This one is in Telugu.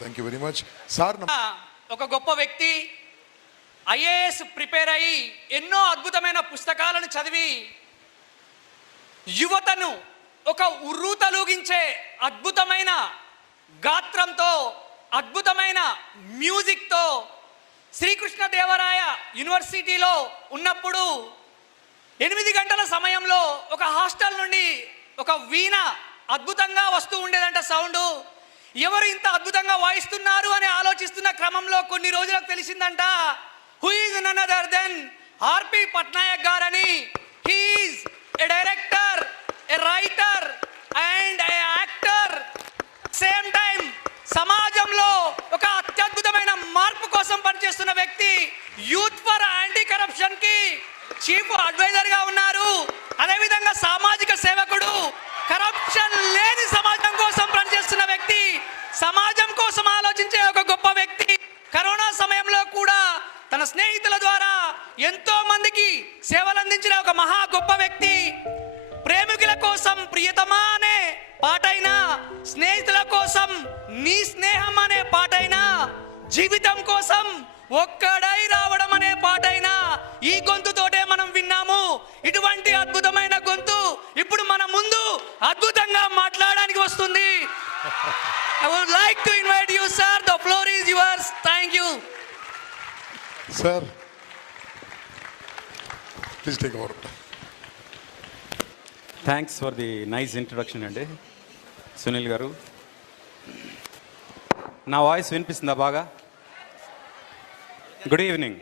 Thank you very much sir. ఒక గొప్ప వ్యక్తి ఐఏఎస్ ప్రిపేర్ అయ్యి ఎన్నో అద్భుతమైన పుస్తకాలను చదివి యువతను ఒక ఉర్రూతలూగించే అద్భుతమైన గాత్రంతో అద్భుతమైన మ్యూజిక్తో శ్రీకృష్ణదేవరాయ యూనివర్సిటీలో ఉన్నప్పుడు 8 గంటల సమయంలో ఒక హాస్టల్ నుండి ఒక వీణ అద్భుతంగా వస్తూ ఉండేదంట సౌండ్. ఎవరు ఇంత అద్భుతంగా వాయిస్తున్నారు అని ఆలోచిస్తున్న క్రమంలో కొన్ని రోజులకు తెలిసిందంట who is none other than R P Patnaik గారని. He is a director, a writer and an actor. Same time సమాజంలో ఒక అత్యద్భుతమైన మార్పు కోసం పనిచేస్తున్న వ్యక్తి. యూత్ ఫర్ యాంటీ కరప్షన్ కి చీఫ్ అడ్వైజర్ గా ఉన్నారు. అదేవిధంగా సామాజిక సేవకుడు, కరప్షన్ లేని సమాజం కోసం పనిచేస్తున్న వ్యక్తి, సమాజం కోసం ఆలోచించే ఒక గొప్ప వ్యక్తి. కరోనా సమయంలో కూడా తన స్నేహితుల ద్వారా ఎంతో మందికి సేవలు అందించిన ఒక మహా గొప్ప వ్యక్తి. ప్రేమికుల కోసం ప్రియతమా అనే పాటైనా, స్నేహితుల కోసం నీ స్నేహం అనే పాటైనా, జీవితం కోసం ఒక్కడై రావడం అనే పాటైనా ఈ గొంతుతోటే మనం విన్నాము. ఇటువంటి అద్భుతమైన గొంతు ఇప్పుడు మన ముందు అద్భుతంగా మాట్లాడడానికి వస్తుంది. I would like to invite you, sir. The floor is yours. Thank you. Sir, please take over. Thanks for the nice introduction అండి సునీల్ గారు. నా వాయిస్ వినిపిస్తుందా బాగా? Good evening.